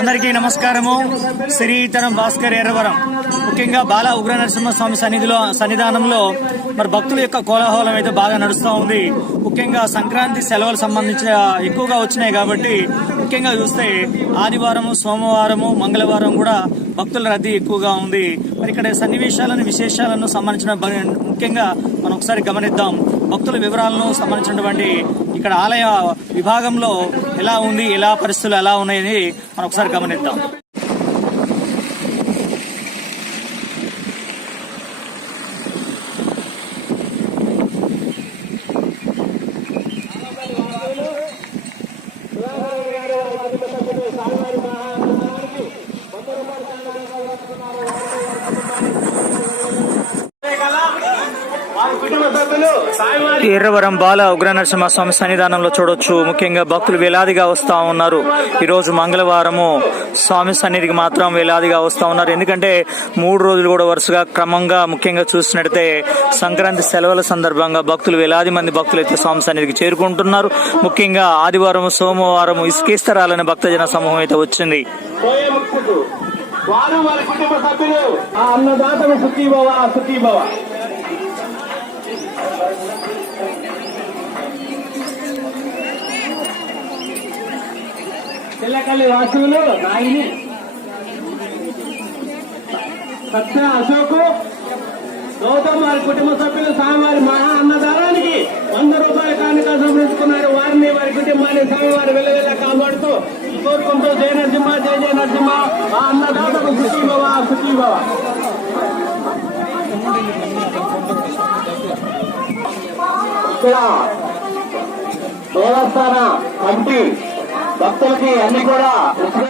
అందరికీ నమస్కారము. శ్రీతరం భాస్కర్ ఎర్రవరం. ముఖ్యంగా బాల ఉగ్ర నరసింహస్వామి సన్నిధానంలో మరి భక్తుల యొక్క కోలాహలం అయితే బాగా నడుస్తూ ఉంది. ముఖ్యంగా సంక్రాంతి సెలవులు సంబంధించి ఎక్కువగా వచ్చినాయి కాబట్టి ముఖ్యంగా చూస్తే ఆదివారము, సోమవారము, మంగళవారం కూడా భక్తుల రద్దీ ఎక్కువగా ఉంది. మరి ఇక్కడ సన్నివేశాలను, విశేషాలను సంబంధించిన ముఖ్యంగా మనం ఒకసారి గమనిద్దాం. భక్తుల వివరాలను సంబంధించినటువంటి ఇక్కడ ఆలయ విభాగంలో ఎలా ఉంది, ఎలా పరిస్థితులు ఎలా ఉన్నాయని మనం ఒకసారి గమనిద్దాం. ఎర్రవరం బాల ఉగ్ర నరసింహస్వామి సన్నిధానంలో చూడొచ్చు. ముఖ్యంగా భక్తులు వేలాదిగా వస్తా ఉన్నారు. ఈ రోజు మంగళవారము. స్వామి సన్నిధికి మాత్రం వేలాదిగా వస్తా ఉన్నారు. ఎందుకంటే 3 రోజులు కూడా వరుసగా క్రమంగా ముఖ్యంగా చూసినట్టయితే సంక్రాంతి సెలవుల సందర్భంగా భక్తులు వేలాది మంది భక్తులు అయితే స్వామి సన్నిధికి చేరుకుంటున్నారు. ముఖ్యంగా ఆదివారం, సోమవారం ఇసుకేస్తరాలనే భక్తజన సమూహం అయితే వచ్చింది. పిల్లకల్లి వాసువులు నాగిని సత్య అశోకు గౌతమ్ వారి కుటుంబ సభ్యులు స్వామివారి మహా అన్నదానానికి 100 రూపాయల కానుక సమర్పించుకున్నారు. వారిని, వారి కుటుంబాన్ని స్వామివారి వెళ్ళ కాపాడుతూ కోరుకుంటూ జయ నరసింహ, జయ జయ నరసింహ, ఆ అన్నదాతకు సుఖీభవ, సుఖీభవ. ఇక్కడ దేవస్థాన కమిటీ భక్తులకి అన్ని కూడా